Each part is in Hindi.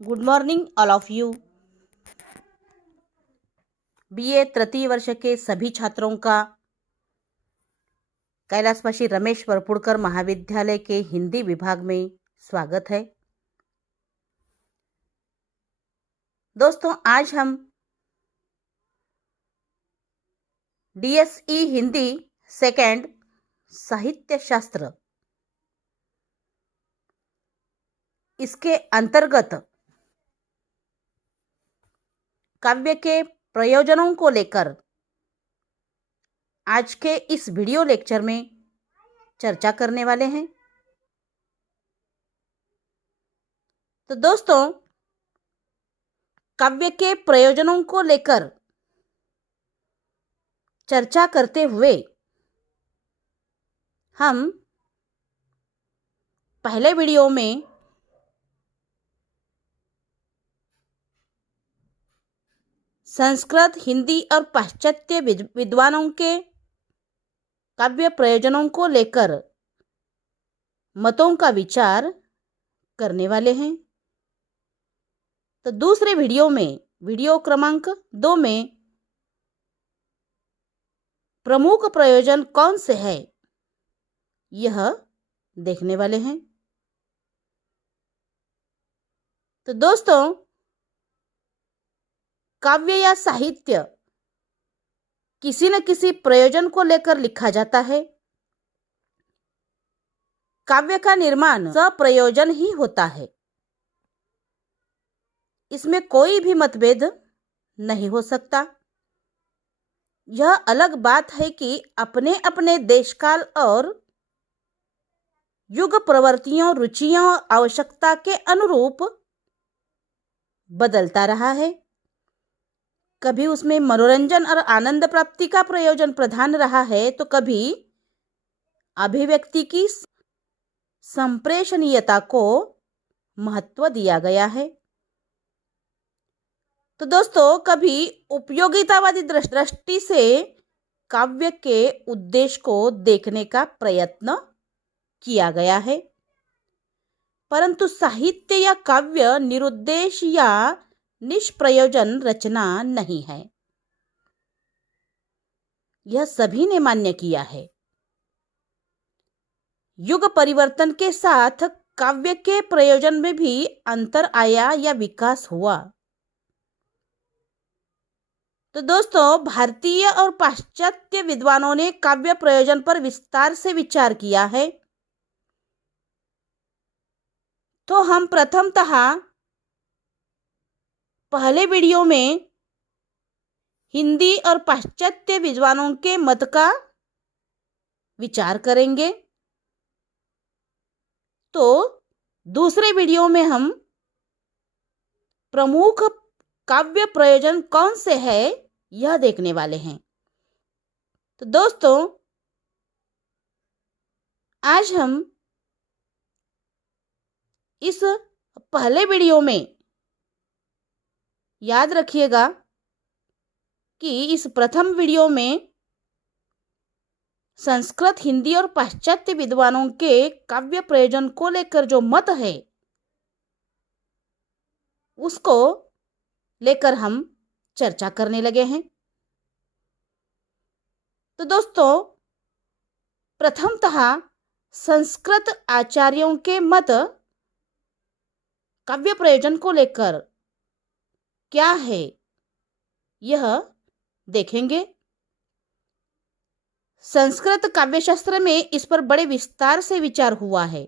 Good morning all of you. BA तृतीय वर्ष के सभी छात्रों का कैलाशवासी रमेश वरपुड़कर महाविद्यालय के हिंदी विभाग में स्वागत है। दोस्तों, आज हम डीएसई हिंदी सेकंड साहित्य शास्त्र इसके अंतर्गत काव्य के प्रयोजनों को लेकर आज के इस वीडियो लेक्चर में चर्चा करने वाले हैं। तो दोस्तों, काव्य के प्रयोजनों को लेकर चर्चा करते हुए हम पहले वीडियो में संस्कृत, हिंदी और पाश्चात्य विद्वानों के काव्य प्रयोजनों को लेकर मतों का विचार करने वाले हैं। तो दूसरे वीडियो में, वीडियो क्रमांक 2 में, प्रमुख प्रयोजन कौन से है यह देखने वाले हैं। तो दोस्तों, काव्य या साहित्य किसी न किसी प्रयोजन को लेकर लिखा जाता है। काव्य का निर्माण सप्रयोजन ही होता है। इसमें कोई भी मतभेद नहीं हो सकता। यह अलग बात है कि अपने अपने देशकाल और युग प्रवृत्तियों, रुचियों और आवश्यकता के अनुरूप बदलता रहा है। कभी उसमें मनोरंजन और आनंद प्राप्ति का प्रयोजन प्रधान रहा है, तो कभी अभिव्यक्ति की संप्रेषणीयता को महत्व दिया गया है। तो दोस्तों, कभी उपयोगितावादी दृष्टि से काव्य के उद्देश्य को देखने का प्रयत्न किया गया है, परंतु साहित्य या काव्य निरुद्देश्य या निष्प्रयोजन रचना नहीं है। यह सभी ने मान्य किया है। युग परिवर्तन के साथ काव्य के प्रयोजन में भी अंतर आया या विकास हुआ। तो दोस्तों, भारतीय और पाश्चात्य विद्वानों ने काव्य प्रयोजन पर विस्तार से विचार किया है। तो हम प्रथमतः पहले वीडियो में हिंदी और पाश्चात्य विद्वानों के मत का विचार करेंगे। तो दूसरे वीडियो में हम प्रमुख काव्य प्रयोजन कौन से है यह देखने वाले हैं। तो दोस्तों, आज हम इस पहले वीडियो में याद रखिएगा कि इस प्रथम वीडियो में संस्कृत, हिंदी और पाश्चात्य विद्वानों के काव्य प्रयोजन को लेकर जो मत है उसको लेकर हम चर्चा करने लगे हैं। तो दोस्तों, प्रथमतः संस्कृत आचार्यों के मत काव्य प्रयोजन को लेकर क्या है यह देखेंगे। संस्कृत काव्यशास्त्र में इस पर बड़े विस्तार से विचार हुआ है।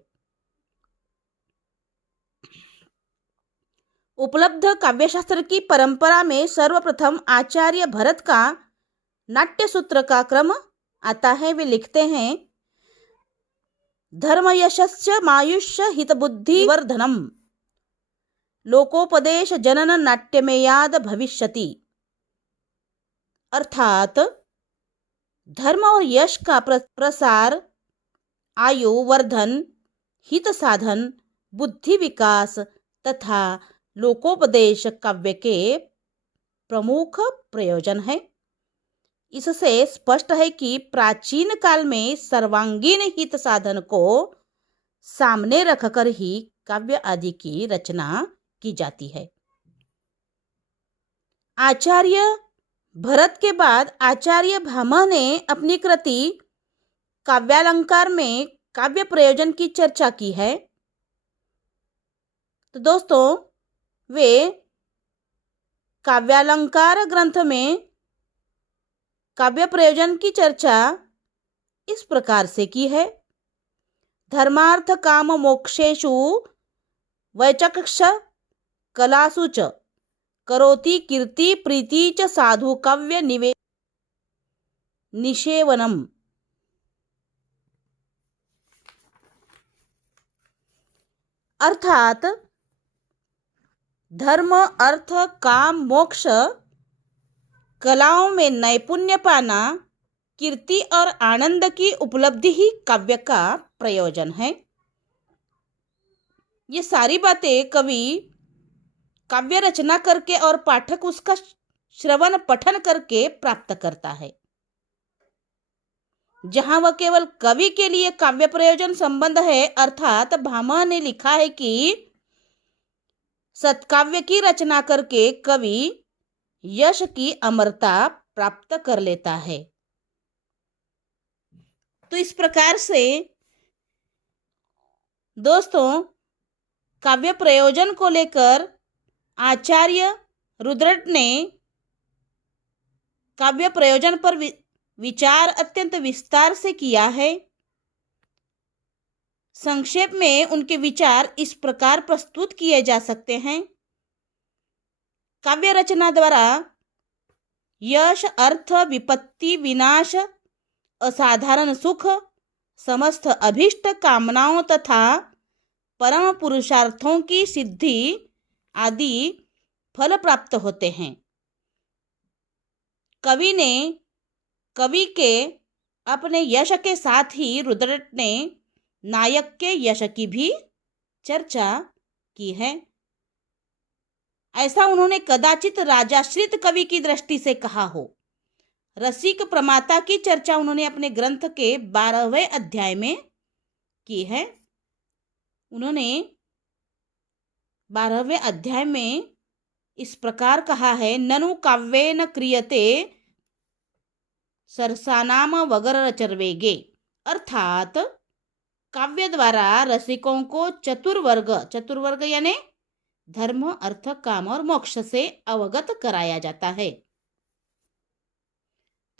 उपलब्ध काव्यशास्त्र की परंपरा में सर्वप्रथम आचार्य भरत का नाट्य सूत्र का क्रम आता है। वे लिखते हैं, धर्म यशस्य मायुष्य हितबुद्धि वर्धनम लोकोपदेश जनन नाट्यमेयाद भविष्यति। अर्थात धर्म और यश का प्रसार, आयु वर्धन, हित साधन, बुद्धि विकास तथा लोकोपदेश काव्य के प्रमुख प्रयोजन है। इससे स्पष्ट है कि प्राचीन काल में सर्वांगीण हित साधन को सामने रखकर ही काव्य आदि की रचना की जाती है। आचार्य भरत के बाद आचार्य भामह ने अपनी कृति काव्यालंकार में काव्य प्रयोजन की चर्चा की है। तो दोस्तों, वे काव्यालंकार ग्रंथ में काव्य प्रयोजन की चर्चा इस प्रकार से की है। धर्मार्थ काम मोक्षेषु वैचक्षु कलासु च करोति कीर्ति प्रीति च साधु काव्य निषेवनम। अर्थात धर्म, अर्थ, काम, मोक्ष कलाओं में नैपुण्य पाना, कीर्ति और आनंद की उपलब्धि ही काव्य का प्रयोजन है। ये सारी बातें कवि काव्य रचना करके और पाठक उसका श्रवण पठन करके प्राप्त करता है। जहां वह केवल कवि के लिए काव्य प्रयोजन संबंध है, अर्थात भामह ने लिखा है कि सत्काव्य की रचना करके कवि यश की अमरता प्राप्त कर लेता है। तो इस प्रकार से दोस्तों, काव्य प्रयोजन को लेकर आचार्य रुद्रट ने काव्य प्रयोजन पर विचार अत्यंत विस्तार से किया है। संक्षेप में उनके विचार इस प्रकार प्रस्तुत किए जा सकते हैं। काव्य रचना द्वारा यश, अर्थ, विपत्ति, विनाश, असाधारण सुख, समस्त अभीष्ट कामनाओं तथा परम पुरुषार्थों की सिद्धि आदि फल प्राप्त होते हैं। कवि के अपने यश के साथ ही रुद्रट ने नायक के यश की भी चर्चा की है। ऐसा उन्होंने कदाचित राजाश्रित कवि की दृष्टि से कहा हो। रसिक प्रमाता की चर्चा उन्होंने अपने ग्रंथ के 12वें अध्याय में की है। उन्होंने 12वें अध्याय में इस प्रकार कहा है, ननु काव्येन क्रियते सरसानाम वगर चर्वेगे। अर्थात काव्य द्वारा रसिकों को चतुर्वर्ग यानी धर्म, अर्थ, काम और मोक्ष से अवगत कराया जाता है।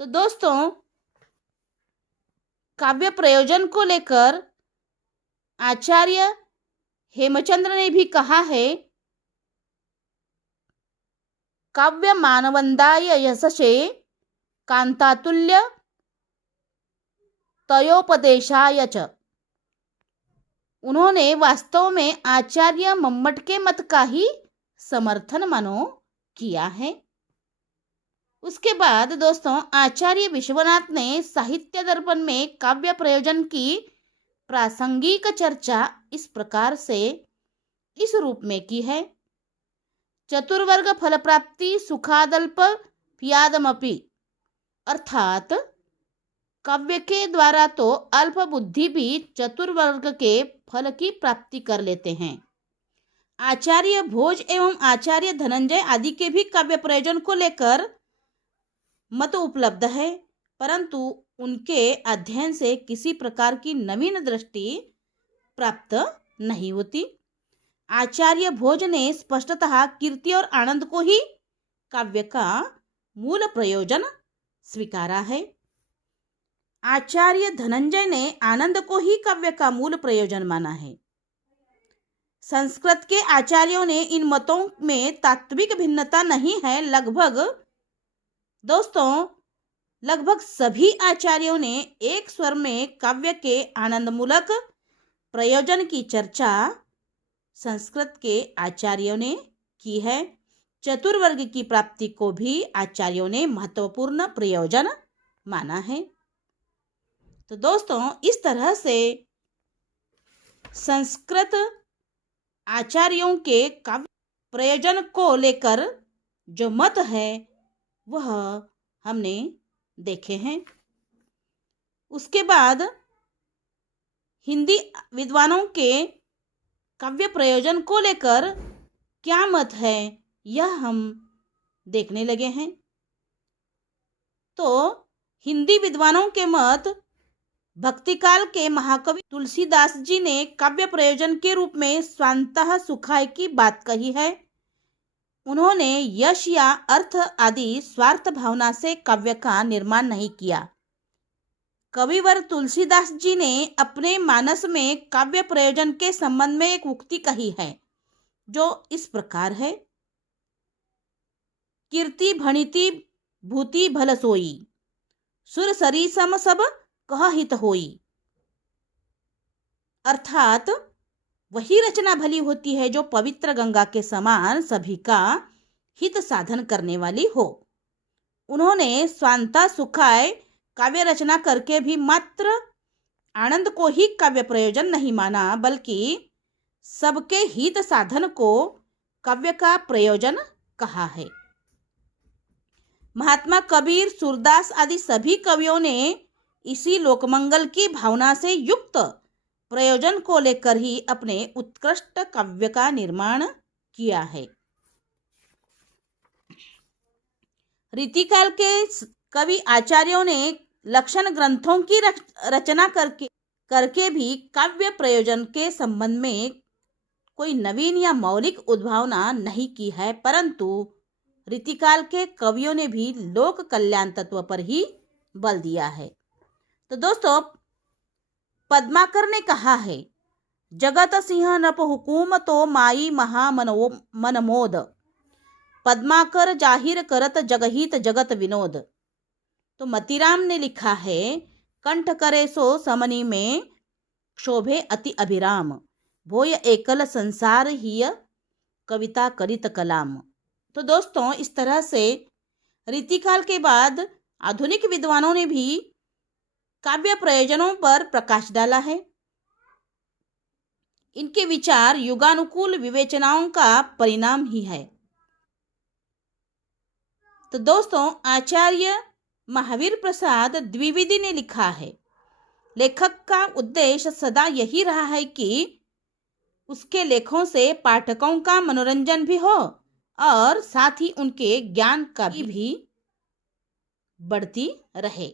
तो दोस्तों, काव्य प्रयोजन को लेकर आचार्य हेमचंद्र ने भी कहा है, काव्य मानवंदाय यशसे कांतातुल्य तयोपदेशाय च। उन्होंने वास्तव में आचार्य मम्मट के मत का ही समर्थन मानो किया है। उसके बाद दोस्तों, आचार्य विश्वनाथ ने साहित्य दर्पण में काव्य प्रयोजन की प्रासंगिक चर्चा इस प्रकार से इस रूप में की है। चतुर्वर्ग फल प्राप्ति सुखादल्प पियादमपि। अर्थात काव्य के द्वारा तो अल्प बुद्धि भी चतुर्वर्ग के फल की प्राप्ति कर लेते हैं। आचार्य भोज एवं आचार्य धनंजय आदि के भी काव्य प्रयोजन को लेकर मत उपलब्ध है, परंतु उनके अध्ययन से किसी प्रकार की नवीन दृष्टि प्राप्त नहीं होती। आचार्य भोज ने स्पष्टतः कीर्ति और आनंद को ही काव्य का मूल प्रयोजन स्वीकारा है। आचार्य धनंजय ने आनंद को ही काव्य का मूल प्रयोजन माना है। संस्कृत के आचार्यों ने इन मतों में तात्विक भिन्नता नहीं है। लगभग सभी आचार्यों ने एक स्वर में काव्य के आनंदमूलक प्रयोजन की चर्चा संस्कृत के आचार्यों ने की है। चतुर्वर्ग की प्राप्ति को भी आचार्यों ने महत्वपूर्ण प्रयोजन माना है। तो दोस्तों, इस तरह से संस्कृत आचार्यों के काव्य प्रयोजन को लेकर जो मत है वह हमने देखे हैं। उसके बाद हिंदी विद्वानों के काव्य प्रयोजन को लेकर क्या मत है, यह हम देखने लगे हैं। तो हिंदी विद्वानों के मत, भक्तिकाल के महाकवि तुलसीदास जी ने काव्य प्रयोजन के रूप में स्वांतः सुखाय की बात कही है। उन्होंने यश या अर्थ आदि स्वार्थ भावना से काव्य का निर्माण नहीं किया। कविवर तुलसीदास जी ने अपने मानस में काव्य प्रयोजन के संबंध में एक उक्ति कही है, जो इस प्रकार है। कीर्ति भणिति भूति भल सोई, सुर सरी सम सब कह हित होई। अर्थात वही रचना भली होती है जो पवित्र गंगा के समान सभी का हित साधन करने वाली हो। उन्होंने स्वांता सुखाय काव्य रचना करके भी मात्र आनंद को ही काव्य प्रयोजन नहीं माना, बल्कि सबके हित साधन को काव्य का प्रयोजन कहा है। महात्मा कबीर, सूरदास आदि सभी कवियों ने इसी लोकमंगल की भावना से युक्त प्रयोजन को लेकर ही अपने उत्कृष्ट काव्य का निर्माण किया है। रीतिकाल के कवि आचार्यों ने लक्षण ग्रंथों की रचना करके भी काव्य प्रयोजन के संबंध में कोई नवीन या मौलिक उद्भावना नहीं की है, परंतु रीतिकाल के कवियों ने भी लोक कल्याण तत्व पर ही बल दिया है। तो दोस्तों, पद्माकर ने कहा है, जगत सिंह नप हुकुम तो माई महा मनमोद, पद्माकर जाहिर करत जगहित जगत विनोद। तो मतीराम ने लिखा है, कंठ करे सो समनी में शोभे अति अभिराम, भोय एकल संसार हिय कविता करित कलाम। तो दोस्तों, इस तरह से रीतिकाल के बाद आधुनिक विद्वानों ने भी काव्य प्रयोजनों पर प्रकाश डाला है। इनके विचार युगानुकूल विवेचनाओं का परिणाम ही है। तो दोस्तों, आचार्य महावीर प्रसाद द्विवेदी ने लिखा है, लेखक का उद्देश्य सदा यही रहा है कि उसके लेखों से पाठकों का मनोरंजन भी हो और साथ ही उनके ज्ञान का भी बढ़ती रहे।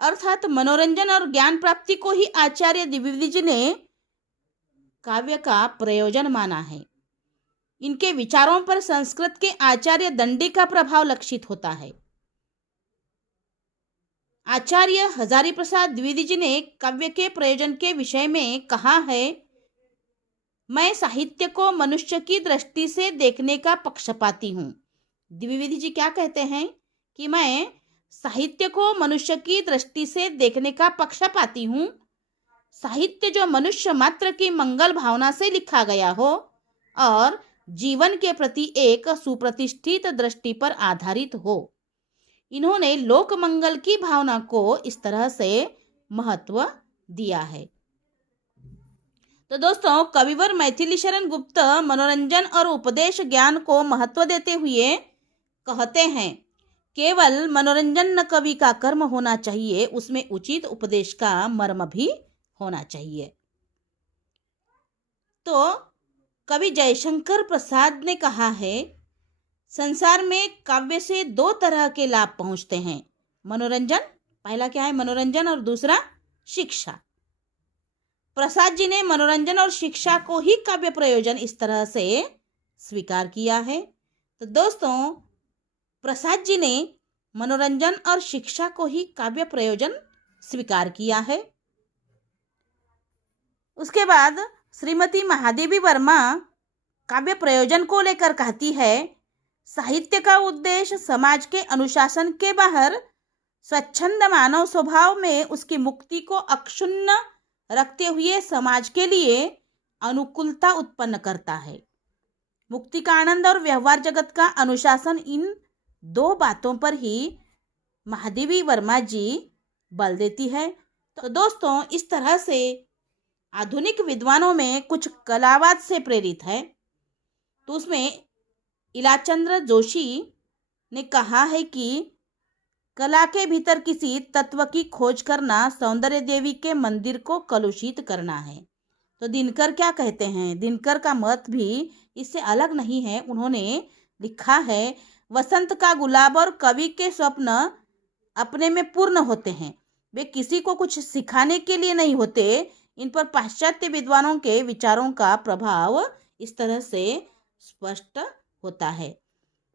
अर्थात मनोरंजन और ज्ञान प्राप्ति को ही आचार्य द्विवेदी जी ने काव्य का प्रयोजन माना है। इनके विचारों पर संस्कृत के आचार्य दंडी का प्रभाव लक्षित होता है। आचार्य हजारी प्रसाद द्विवेदी जी ने काव्य के प्रयोजन के विषय में कहा है, मैं साहित्य को मनुष्य की दृष्टि से देखने का पक्षपाती हूँ। द्विवेदी जी क्या कहते हैं कि मैं साहित्य को मनुष्य की दृष्टि से देखने का पक्षपाती हूँ। साहित्य जो मनुष्य मात्र की मंगल भावना से लिखा गया हो और जीवन के प्रति एक सुप्रतिष्ठित दृष्टि पर आधारित हो। इन्होंने लोक मंगल की भावना को इस तरह से महत्व दिया है। तो दोस्तों, कविवर मैथिली शरण गुप्त मनोरंजन और उपदेश ज्ञान को महत्व देते हुए कहते हैं, केवल मनोरंजन न कवि का कर्म होना चाहिए, उसमें उचित उपदेश का मर्म भी होना चाहिए। तो कवि जयशंकर प्रसाद ने कहा है, संसार में काव्य से दो तरह के लाभ पहुंचते हैं। मनोरंजन, पहला क्या है मनोरंजन, और दूसरा शिक्षा। प्रसाद जी ने मनोरंजन और शिक्षा को ही काव्य प्रयोजन इस तरह से स्वीकार किया है। तो दोस्तों, प्रसाद जी ने मनोरंजन और शिक्षा को ही काव्य प्रयोजन स्वीकार किया है। उसके बाद श्रीमती महादेवी वर्मा काव्य प्रयोजन को लेकर कहती है, साहित्य का उद्देश्य समाज के अनुशासन के बाहर स्वच्छंद मानव स्वभाव में उसकी मुक्ति को अक्षुण्ण रखते हुए समाज के लिए अनुकूलता उत्पन्न करता है। मुक्ति का आनंद और व्यवहार जगत का अनुशासन, इन दो बातों पर ही महादेवी वर्मा जी बल देती है। तो दोस्तों, इस तरह से आधुनिक विद्वानों में कुछ कलावाद से प्रेरित है। तो उसमें इलाचंद्र जोशी ने कहा है कि कला के भीतर किसी तत्व की खोज करना सौंदर्य देवी के मंदिर को कलुषित करना है। तो दिनकर क्या कहते हैं? दिनकर का मत भी इससे अलग नहीं है। उन्होंने लिखा है, वसंत का गुलाब और कवि के स्वप्न अपने में पूर्ण होते हैं, वे किसी को कुछ सिखाने के लिए नहीं होते। इन पर पाश्चात्य विद्वानों के विचारों का प्रभाव इस तरह से स्पष्ट होता है।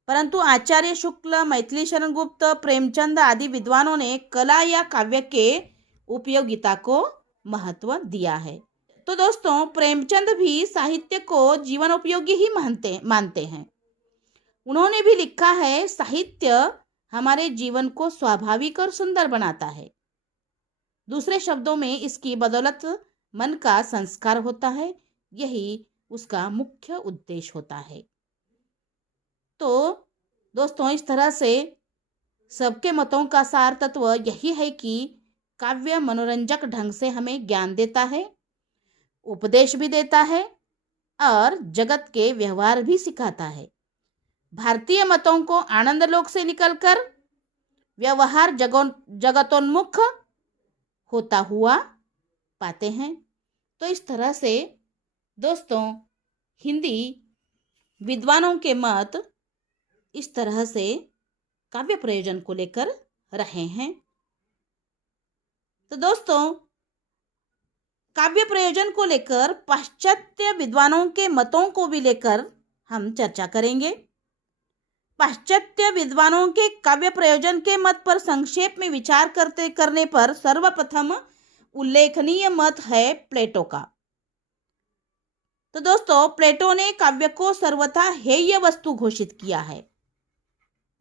परंतु आचार्य शुक्ल, मैथिली शरण गुप्त, प्रेमचंद आदि विद्वानों ने कला या काव्य के उपयोगिता को महत्व दिया है। तो दोस्तों, प्रेमचंद भी साहित्य को जीवन उपयोगी ही मानते हैं। उन्होंने भी लिखा है, साहित्य हमारे जीवन को स्वाभाविक और सुंदर बनाता है। दूसरे शब्दों में, इसकी बदौलत मन का संस्कार होता है, यही उसका मुख्य उद्देश्य होता है। तो दोस्तों, इस तरह से सबके मतों का सार तत्व यही है कि काव्य मनोरंजक ढंग से हमें ज्ञान देता है, उपदेश भी देता है और जगत के व्यवहार भी सिखाता है। भारतीय मतों को आनंद लोक से निकलकर व्यवहार जगतोन्मुख होता हुआ पाते हैं। तो इस तरह से दोस्तों, हिंदी विद्वानों के मत इस तरह से काव्य प्रयोजन को लेकर रहे हैं। तो दोस्तों, काव्य प्रयोजन को लेकर पाश्चात्य विद्वानों के मतों को भी लेकर हम चर्चा करेंगे। पाश्चात्य विद्वानों के काव्य प्रयोजन के मत पर संक्षेप में विचार करने पर सर्वप्रथम उल्लेखनीय मत है प्लेटो का। तो दोस्तों, प्लेटो ने काव्य को सर्वथा हेय वस्तु घोषित किया है,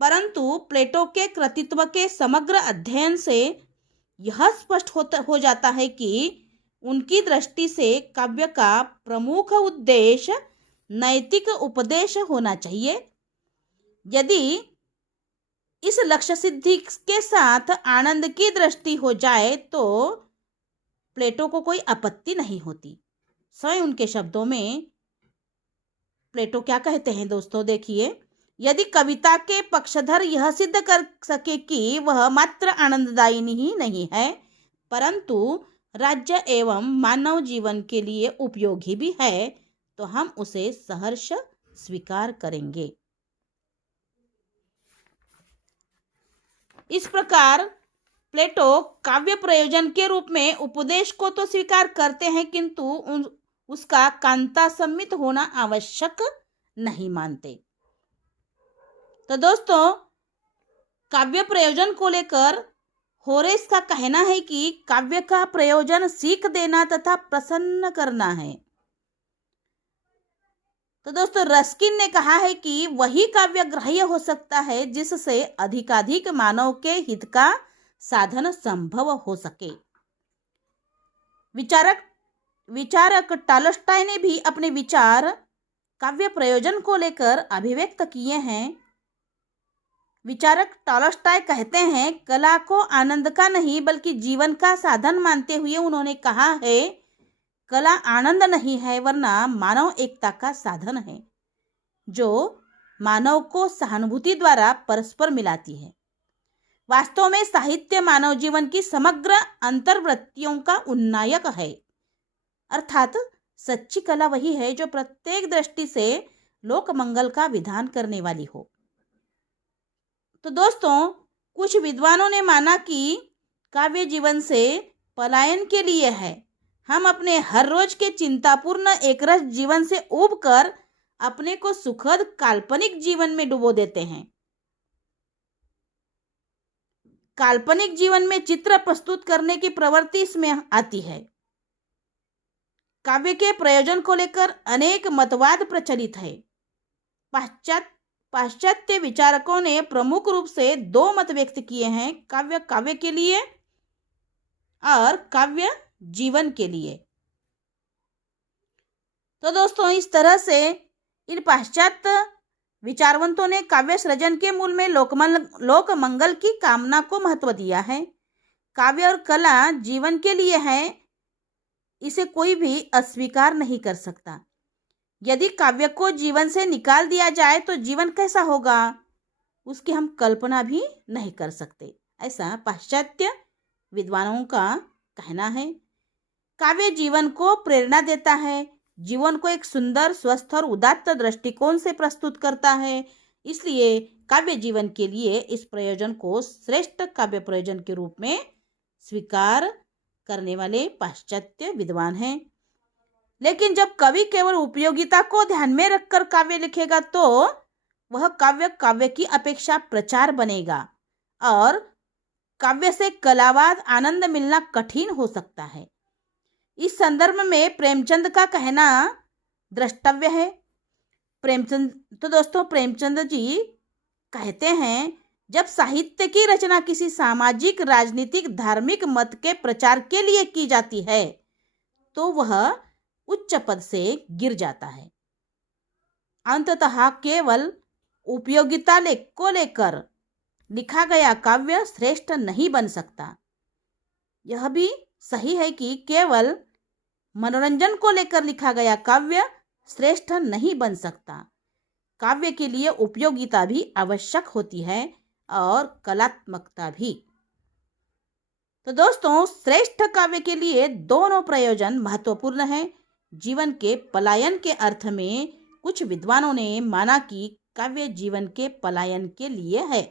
परंतु प्लेटो के कृतित्व के समग्र अध्ययन से यह स्पष्ट हो जाता है कि उनकी दृष्टि से काव्य का प्रमुख उद्देश्य नैतिक उपदेश होना चाहिए। यदि इस लक्ष्य सिद्धि के साथ आनंद की दृष्टि हो जाए तो प्लेटो को कोई आपत्ति नहीं होती। स्वयं उनके शब्दों में प्लेटो क्या कहते हैं दोस्तों, देखिए, यदि कविता के पक्षधर यह सिद्ध कर सके कि वह मात्र आनंददायिनी ही नहीं है, परंतु राज्य एवं मानव जीवन के लिए उपयोगी भी है, तो हम उसे सहर्ष स्वीकार करेंगे। इस प्रकार प्लेटो काव्य प्रयोजन के रूप में उपदेश को तो स्वीकार करते हैं, किंतु उसका कांता सम्मित होना आवश्यक नहीं मानते। तो दोस्तों, काव्य प्रयोजन को लेकर होरेस का कहना है कि काव्य का प्रयोजन सीख देना तथा प्रसन्न करना है। तो दोस्तों, रस्किन ने कहा है कि वही काव्य ग्राह्य हो सकता है जिससे अधिकाधिक मानव के हित का साधन संभव हो सके। विचारक टॉलस्टॉय ने भी अपने विचार काव्य प्रयोजन को लेकर अभिव्यक्त किए हैं। विचारक टॉलस्टॉय कहते हैं, कला को आनंद का नहीं बल्कि जीवन का साधन मानते हुए उन्होंने कहा है, कला आनंद नहीं है वरना मानव एकता का साधन है, जो मानव को सहानुभूति द्वारा परस्पर मिलाती है। वास्तव में साहित्य मानव जीवन की समग्र अंतर्वृत्तियों का उन्नायक है, अर्थात सच्ची कला वही है जो प्रत्येक दृष्टि से लोक मंगल का विधान करने वाली हो। तो दोस्तों, कुछ विद्वानों ने माना कि काव्य जीवन से पलायन के लिए है। हम अपने हर रोज के चिंतापूर्ण एकरस जीवन से ऊबकर अपने को सुखद काल्पनिक जीवन में डुबो देते हैं। काल्पनिक जीवन में चित्र प्रस्तुत करने की प्रवृत्ति इसमें आती है। काव्य के प्रयोजन को लेकर अनेक मतवाद प्रचलित है। पाश्चात्य विचारकों ने प्रमुख रूप से दो मत व्यक्त किए हैं, काव्य काव्य के लिए और काव्य जीवन के लिए। तो दोस्तों, इस तरह से इन पाश्चात्य विचारवंतों ने काव्य सृजन के मूल में लोक मंगल की कामना को महत्व दिया है। काव्य और कला जीवन के लिए है, इसे कोई भी अस्वीकार नहीं कर सकता। यदि काव्य को जीवन से निकाल दिया जाए तो जीवन कैसा होगा, उसकी हम कल्पना भी नहीं कर सकते, ऐसा पाश्चात्य विद्वानों का कहना है। काव्य जीवन को प्रेरणा देता है, जीवन को एक सुंदर, स्वस्थ और उदात्त दृष्टिकोण से प्रस्तुत करता है। इसलिए काव्य जीवन के लिए इस प्रयोजन को श्रेष्ठ काव्य प्रयोजन के रूप में स्वीकार करने वाले पाश्चात्य विद्वान हैं। लेकिन जब कवि केवल उपयोगिता को ध्यान में रखकर काव्य लिखेगा तो वह काव्य काव्य की अपेक्षा प्रचार बनेगा और काव्य से कलावाद आनंद मिलना कठिन हो सकता है। इस संदर्भ में प्रेमचंद का कहना द्रष्टव्य है। प्रेमचंद जी कहते हैं, जब साहित्य की रचना किसी सामाजिक, राजनीतिक, धार्मिक मत के प्रचार के लिए की जाती है तो वह उच्च पद से गिर जाता है। अंततः केवल उपयोगिता को लेकर लिखा गया काव्य श्रेष्ठ नहीं बन सकता। यह भी सही है कि केवल मनोरंजन को लेकर लिखा गया काव्य श्रेष्ठ नहीं बन सकता। काव्य के लिए उपयोगिता भी आवश्यक होती है और कलात्मकता भी। तो दोस्तों, श्रेष्ठ काव्य के लिए दोनों प्रयोजन महत्वपूर्ण हैं। जीवन के पलायन के अर्थ में कुछ विद्वानों ने माना कि काव्य जीवन के पलायन के लिए है।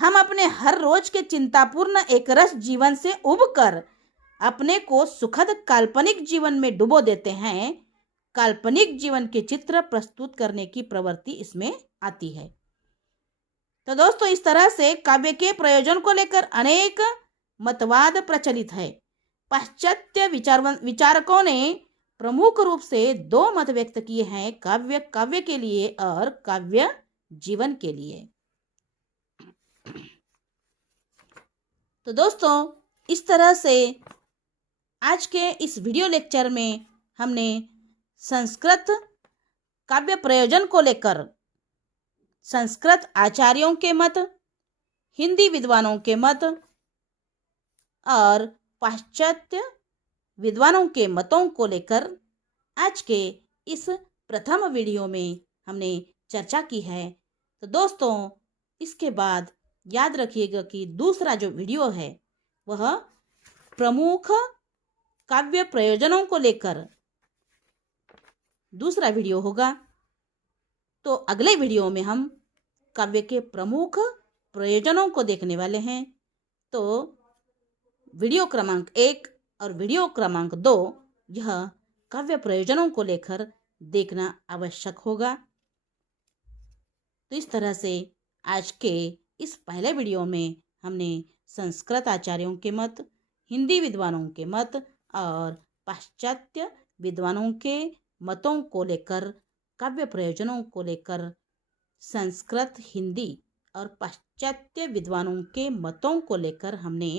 हम अपने हर रोज के चिंतापूर्ण एकरस जीवन से उबकर अपने को सुखद काल्पनिक जीवन में डुबो देते हैं। काल्पनिक जीवन के चित्र प्रस्तुत करने की प्रवृत्ति इसमें आती है। तो दोस्तों, इस तरह से काव्य के प्रयोजन को लेकर अनेक मतवाद प्रचलित है। पाश्चात्य विचारकों ने प्रमुख रूप से दो मत व्यक्त किए हैं, काव्य काव्य के लिए और काव्य जीवन के लिए। तो दोस्तों, इस तरह से आज के इस वीडियो लेक्चर में हमने संस्कृत काव्य प्रयोजन को लेकर संस्कृत आचार्यों के मत, हिंदी विद्वानों के मत और पाश्चात्य विद्वानों के मतों को लेकर आज के इस प्रथम वीडियो में हमने चर्चा की है। तो दोस्तों, इसके बाद याद रखिएगा कि दूसरा जो वीडियो है वह प्रमुख काव्य प्रयोजनों को लेकर दूसरा वीडियो होगा। तो अगले वीडियो में हम काव्य के प्रमुख प्रयोजनों को देखने वाले हैं। तो वीडियो क्रमांक 1 और वीडियो क्रमांक 2 यह काव्य प्रयोजनों को लेकर देखना आवश्यक होगा। तो इस तरह से आज के इस पहले वीडियो में हमने संस्कृत आचार्यों के मत, हिंदी विद्वानों के मत और पाश्चात्य विद्वानों के मतों को लेकर, काव्य प्रयोजनों को लेकर संस्कृत, हिंदी और पाश्चात्य विद्वानों के मतों को लेकर हमने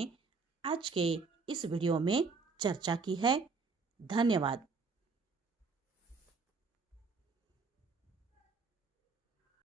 आज के इस वीडियो में चर्चा की है। धन्यवाद।